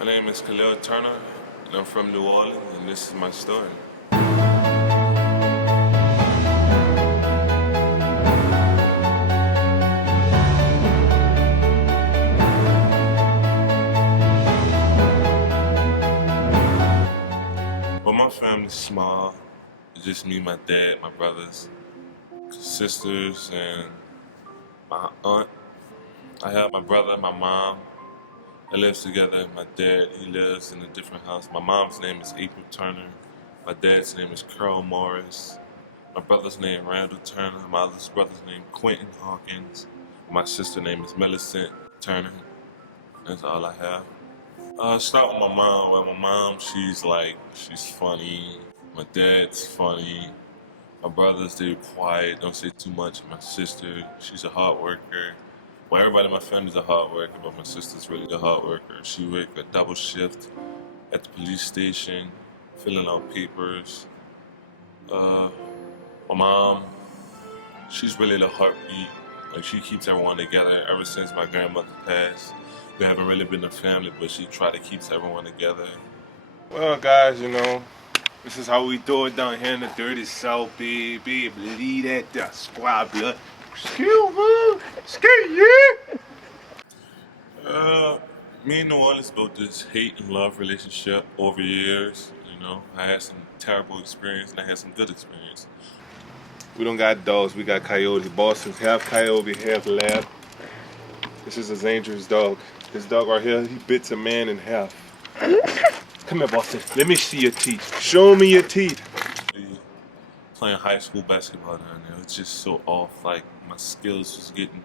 My name is Khalea Turner, and I'm from New Orleans, and this is my story. Well, my family's small. It's just me, my dad, my brothers, sisters, and my aunt. I have my brother, my mom. They live together. My dad, he lives in a different house. My mom's name is April Turner. My dad's name is Khalea Morris. My brother's name Randall Turner. My other brother's name Quentin Hawkins. My sister's name is Millicent Turner. That's all I have. Start with my mom. Well, my mom, she's funny. My dad's funny. My brothers, they're quiet, don't say too much. My sister, she's a hard worker. Well, everybody in my family's a hard worker, but my sister's really a hard worker. She worked a double shift at the police station, filling out papers. My mom, she's really the heartbeat. Like, she keeps everyone together. Ever since my grandmother passed, we haven't really been a family, but she tried to keep everyone together. Well, guys, this is how we do it down here in the dirty South, baby. Believe that, the squad blood. Excuse me, Me and New Orleans built this hate and love relationship over years. I had some terrible experience and I had some good experience. We don't got dogs, we got coyotes. Boston's half coyote, half lab. This is a dangerous dog. This dog right here, he bits a man in half. Come here, Boston. Let me see your teeth. Show me your teeth. Playing high school basketball down there, it was just so off. Like, my skills was getting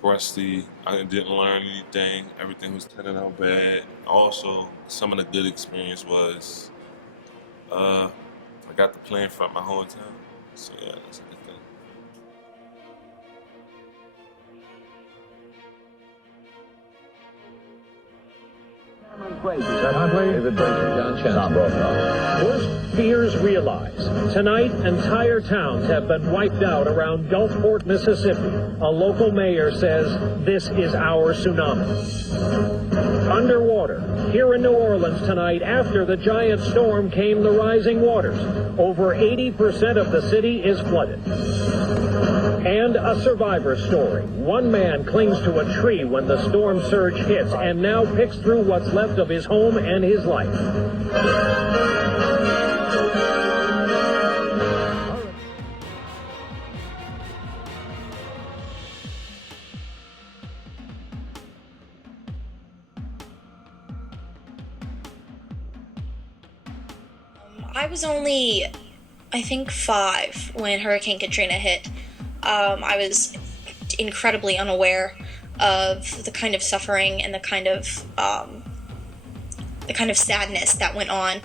rusty. I didn't learn anything. Everything was turning out bad. Also, some of the good experience was I got to play in front of my hometown. So yeah, that's a good thing. Worst fears realized. Tonight, entire towns have been wiped out around Gulfport, Mississippi. A local mayor says this is our tsunami. Underwater, here in New Orleans tonight, after the giant storm came the rising waters. Over 80% of the city is flooded. And a survivor story. One man clings to a tree when the storm surge hits and now picks through what's left of his home and his life. I was only, I think, 5 when Hurricane Katrina hit. I was incredibly unaware of the kind of suffering and the kind of sadness that went on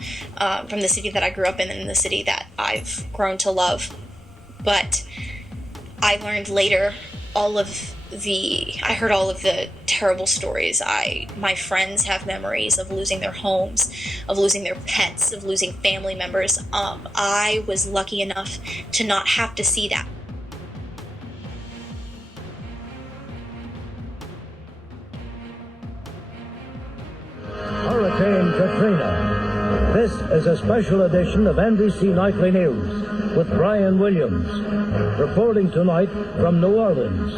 from the city that I grew up in and the city that I've grown to love. But I learned later I heard all of the terrible stories. My friends have memories of losing their homes, of losing their pets, of losing family members. I was lucky enough to not have to see that. Hurricane Katrina. This is a special edition of NBC Nightly News with Brian Williams, reporting tonight from New Orleans.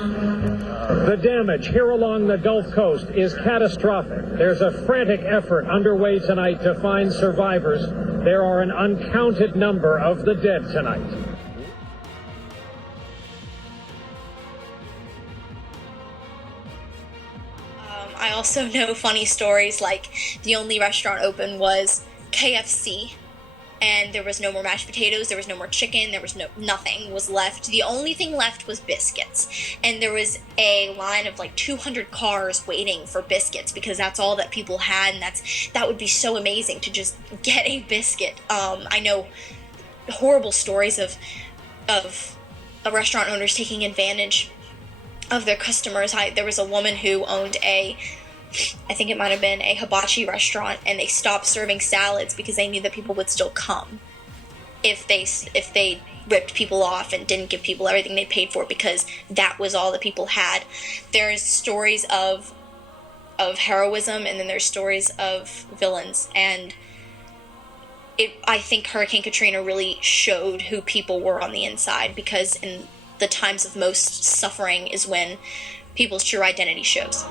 The damage here along the Gulf Coast is catastrophic. There's a frantic effort underway tonight to find survivors. There are an uncounted number of the dead tonight. I also know funny stories, like the only restaurant open was KFC, and there was no more mashed potatoes, there was no more chicken, there was nothing was left. The only thing left was biscuits, and there was a line of like 200 cars waiting for biscuits because that's all that people had, and that would be so amazing to just get a biscuit. I know horrible stories of restaurant owners taking advantage of their customers. There was a woman who owned I think it might have been a hibachi restaurant, and they stopped serving salads because they knew that people would still come if they ripped people off and didn't give people everything they paid for, because that was all that people had. There's stories of of heroism, and then there's stories of villains. And I think Hurricane Katrina really showed who people were on the inside, because in the times of most suffering is when people's true identity shows.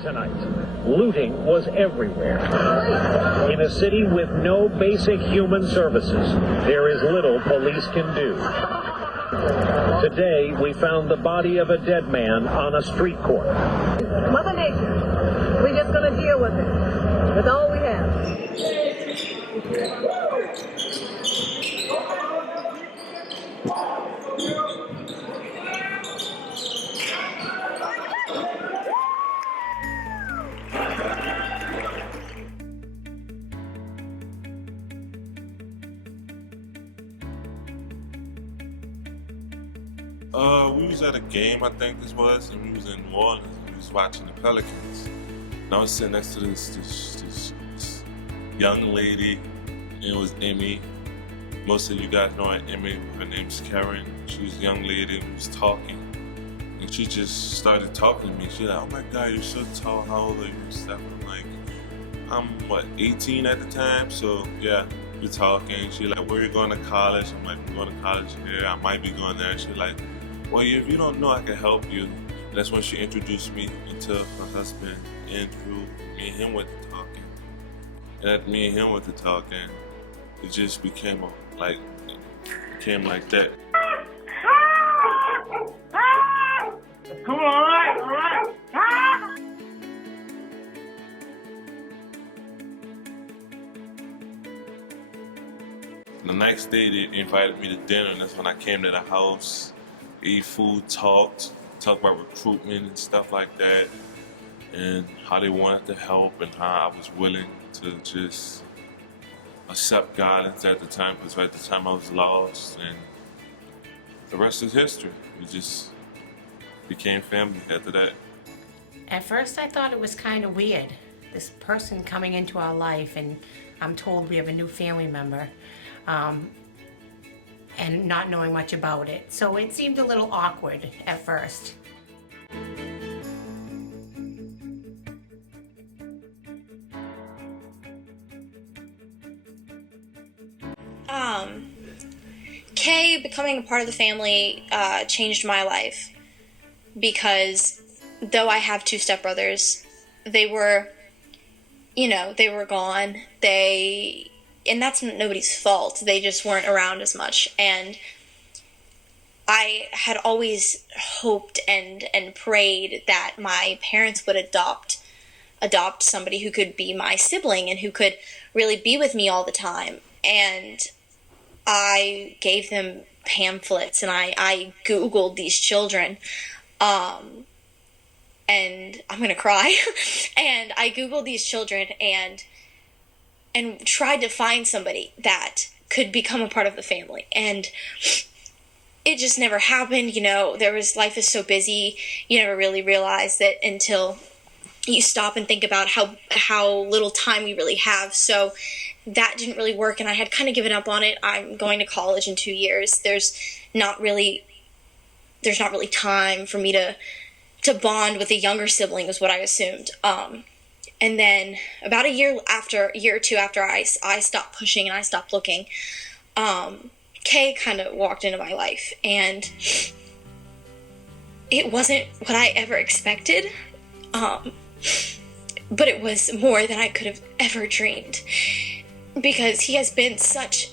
Tonight, looting was everywhere. In a city with no basic human services, there is little police can do. Today, we found the body of a dead man on a street corner. Mother Nature, we're just going to deal with it. That's all we have. We was at a game, I think this was, and we was in New Orleans, and we was watching the Pelicans. And I was sitting next to this young lady, and it was Emmy. Most of you guys know her, Emmy. Her name's Karen. She was a young lady, and we was talking. And she just started talking to me. She's like, oh my God, you're so tall, how old are you? And stuff. I'm like, I'm 18 at the time, so yeah, we're talking. She's like, where are you going to college? I'm like, I'm going to college here. I might be going there. She's like, well, if you don't know, I can help you. That's when she introduced me into her husband, Andrew. Me and him went to talking. And after me and him went to talking, it just became like that. Come on, all right. The next day, they invited me to dinner, and that's when I came to the house, ate food, talked about recruitment and stuff like that, and how they wanted to help, and how I was willing to just accept guidance at the time, because at the time I was lost, and the rest is history. We just became family after that. At first I thought it was kind of weird, this person coming into our life, and I'm told we have a new family member, and not knowing much about it. So it seemed a little awkward at first. Kay becoming a part of the family changed my life, because though I have two stepbrothers, they were gone. And that's nobody's fault. They just weren't around as much. And I had always hoped and prayed that my parents would adopt somebody who could be my sibling and who could really be with me all the time. And I gave them pamphlets, and I Googled these children. And I'm gonna cry. And I Googled these children and tried to find somebody that could become a part of the family. And it just never happened. Life is so busy, you never really realize that until you stop and think about how little time we really have. So that didn't really work, and I had kind of given up on it. I'm going to college in 2 years. There's not really time for me to bond with a younger sibling, is what I assumed. And then about a year or two after I stopped pushing and I stopped looking, Kay kind of walked into my life, and it wasn't what I ever expected, but it was more than I could have ever dreamed, because he has been such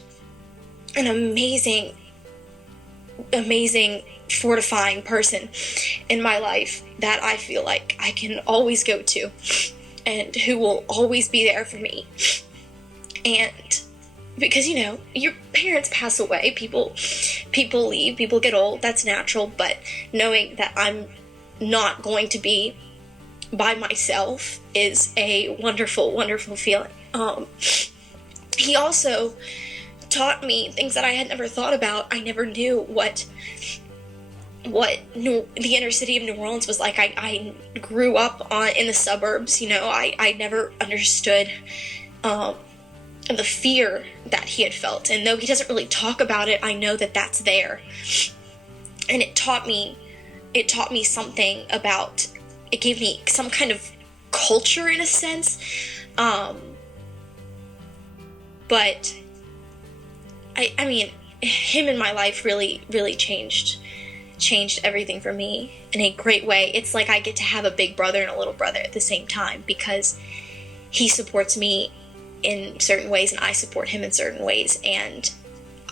an amazing fortifying person in my life that I feel like I can always go to, and who will always be there for me. And because, your parents pass away, people leave, people get old, that's natural, but knowing that I'm not going to be by myself is a wonderful, wonderful feeling. He also taught me things that I had never thought about. I never knew what the inner city of New Orleans was like. I grew up in the suburbs, I never understood the fear that he had felt. And though he doesn't really talk about it, I know that that's there. And it taught me something about, it gave me some kind of culture in a sense. But I mean, him in my life really changed everything for me in a great way. It's like I get to have a big brother and a little brother at the same time, because he supports me in certain ways and I support him in certain ways. And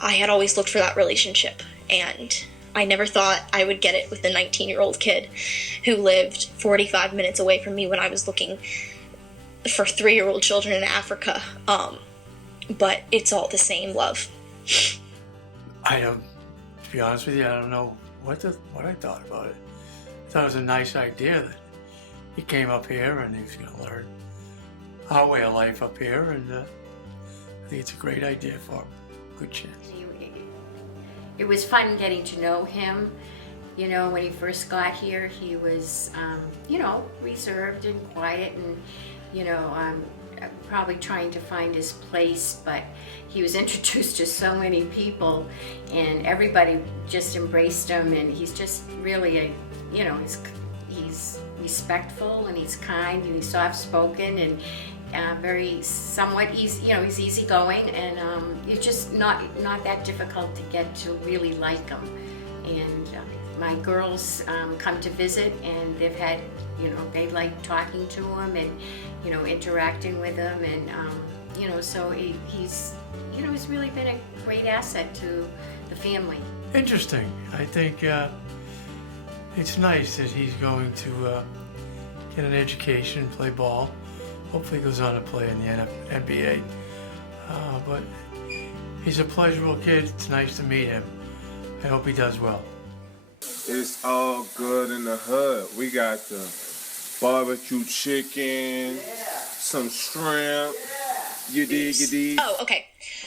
I had always looked for that relationship, and I never thought I would get it with the 19-year-old kid who lived 45 minutes away from me when I was looking for 3-year-old children in Africa. But it's all the same love. To be honest with you, I don't know what I thought about it. I thought it was a nice idea that he came up here and he was going to learn our way of life up here, and I think it's a great idea for him. Good chance. It was fun getting to know him. You know, when he first got here, he was, you know, reserved and quiet, and, you know, probably trying to find his place, but he was introduced to so many people, and everybody just embraced him, and he's just really you know, he's respectful, and he's kind, and he's soft-spoken, and very somewhat easy, you know, he's easygoing, and it's just not that difficult to get to really like him. And my girls come to visit, and they've had, you know, they like talking to him and, you know, interacting with him, and you know, so he's, you know, he's really been a great asset to the family. Interesting. I think it's nice that he's going to get an education, play ball. Hopefully he goes on to play in the NBA. But he's a pleasurable kid. It's nice to meet him. I hope he does well. It's all good in the hood. We got the barbecue chicken, some shrimp. You dig. Oh, okay.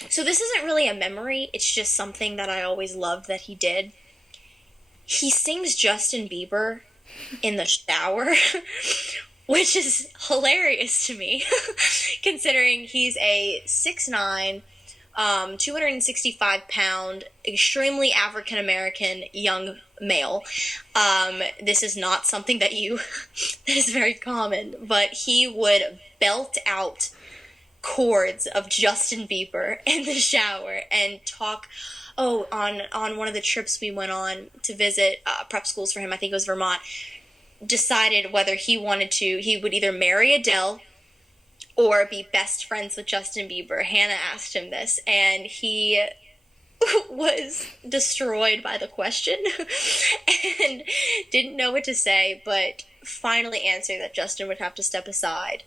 So this isn't really a memory. It's just something that I always loved that he did. He sings Justin Bieber in the shower, which is hilarious to me, considering he's a 6'9", 265-pound, extremely African-American young male. This is not something that is very common, but he would belt out chords of Justin Bieber in the shower and talk. On one of the trips we went on to visit prep schools for him, I think it was Vermont, decided whether he would either marry Adele or be best friends with Justin Bieber. Hannah asked him this, and he was destroyed by the question and didn't know what to say, but finally answered that Justin would have to step aside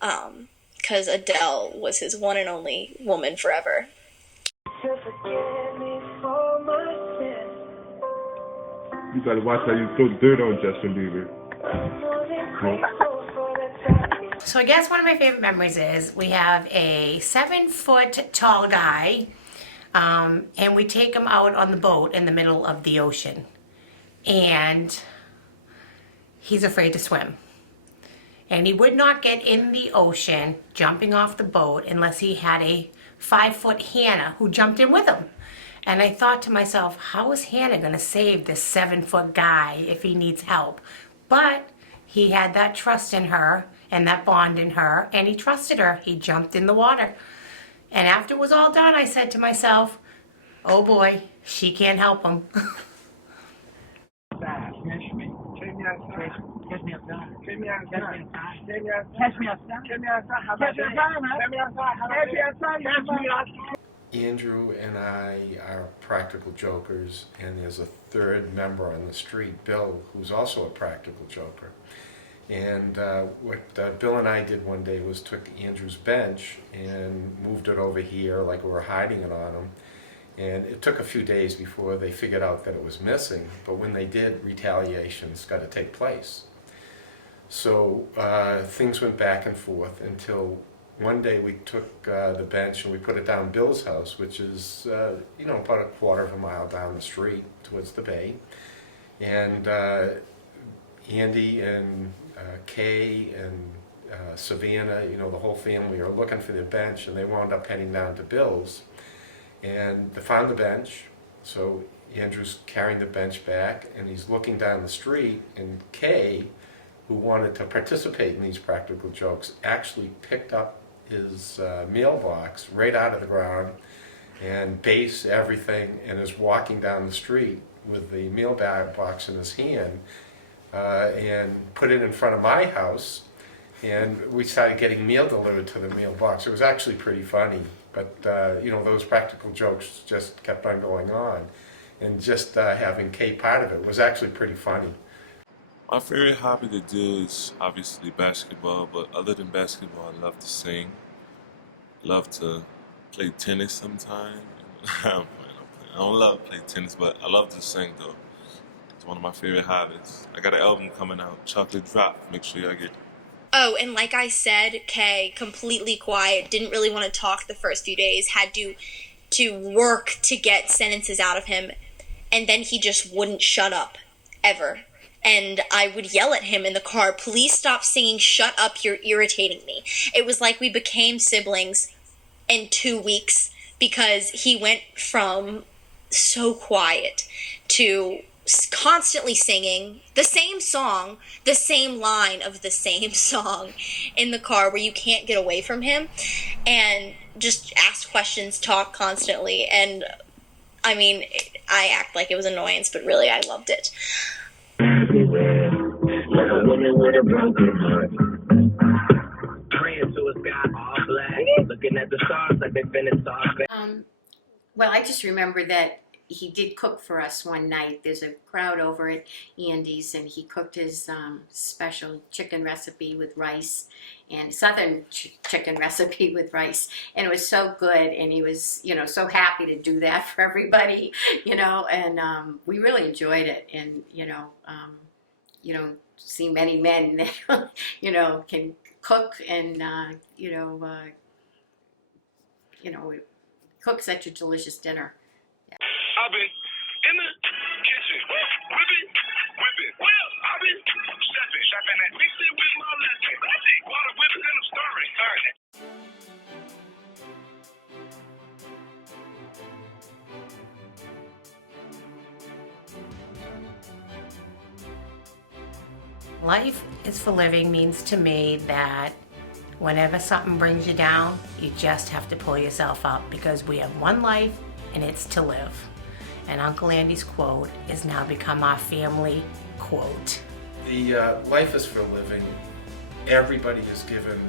because Adele was his one and only woman forever. You gotta watch how you throw dirt on Justin Bieber. So I guess one of my favorite memories is we have a 7-foot tall guy, and we take him out on the boat in the middle of the ocean, and he's afraid to swim. And he would not get in the ocean jumping off the boat unless he had a 5-foot Hannah who jumped in with him. And I thought to myself, how is Hannah going to save this 7-foot guy if he needs help? But he had that trust in her and that bond in her, and he trusted her. He jumped in the water. And after it was all done, I said to myself, oh boy, she can't help him. Andrew and I are practical jokers, and there's a third member on the street, Bill, who's also a practical joker. And what Bill and I did one day was took Andrew's bench and moved it over here like we were hiding it on him. And it took a few days before they figured out that it was missing, but when they did, retaliation's got to take place. So things went back and forth until one day we took the bench and we put it down Bill's house, which is you know, about a quarter of a mile down the street towards the bay. And Andy and Kay and Savannah, you know, the whole family are looking for their bench, and they wound up heading down to Bill's, and they found the bench. So Andrew's carrying the bench back, and he's looking down the street, and Kay, who wanted to participate in these practical jokes, actually picked up his mailbox right out of the ground and base everything, and is walking down the street with the mailbox in his hand, and put it in front of my house, and we started getting mail delivered to the mailbox. It was actually pretty funny, but you know, those practical jokes just kept on going on, and just having Kay part of it was actually pretty funny. My favorite hobby to do is obviously basketball, but other than basketball, I love to sing. Love to play tennis sometime. I don't love to play tennis, but I love to sing though. It's one of my favorite hobbies. I got an album coming out, Chocolate Drop. Make sure y'all get it. Oh, and like I said, Kay, completely quiet, didn't really want to talk the first few days, had to work to get sentences out of him, and then he just wouldn't shut up, ever. And I would yell at him in the car, please stop singing, shut up, you're irritating me. It was like we became siblings in 2 weeks, because he went from so quiet to constantly singing the same song, the same line of the same song in the car, where you can't get away from him, and just ask questions, talk constantly. And I mean, I act like it was annoyance, but really I loved it. Everywhere, like a woman with a broken heart. Praying to a sky all black, looking at the stars like they've been in stars. Well, I just remember that he did cook for us one night. There's a crowd over at Andy's, and he cooked his special chicken recipe with rice, and southern chicken recipe with rice, and it was so good, and he was, you know, so happy to do that for everybody, you know, and we really enjoyed it. And you don't see many men that you know, can cook and cook such a delicious dinner. I've been in the kitchen, whipping, well, I've been chefing at mixing with my lesson. Water whipping and I'm stirring. Life is for living means to me that whenever something brings you down, you just have to pull yourself up, because we have one life and it's to live. And Uncle Andy's quote has now become our family quote. The life is for living. Everybody is given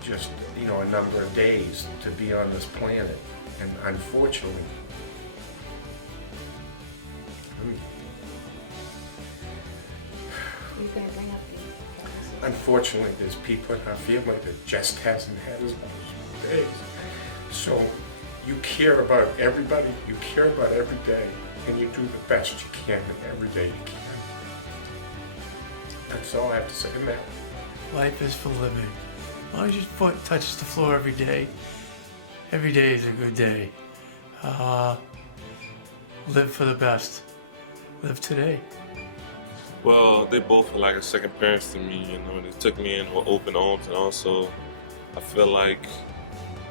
just, you know, a number of days to be on this planet, and unfortunately, there's people in our family that just hasn't had as much days. So you care about everybody, you care about every day, and you do the best you can every day you can. That's all I have to say on that. Life is for living. As long as your foot touches the floor every day is a good day. Live for the best. Live today. Well, they both were like a second parents to me, you know. They took me in with open arms, and also I feel like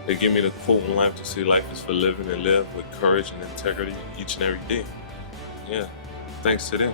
they give me the quote in life to say life is for living, and live with courage and integrity each and every day. Yeah, thanks to them.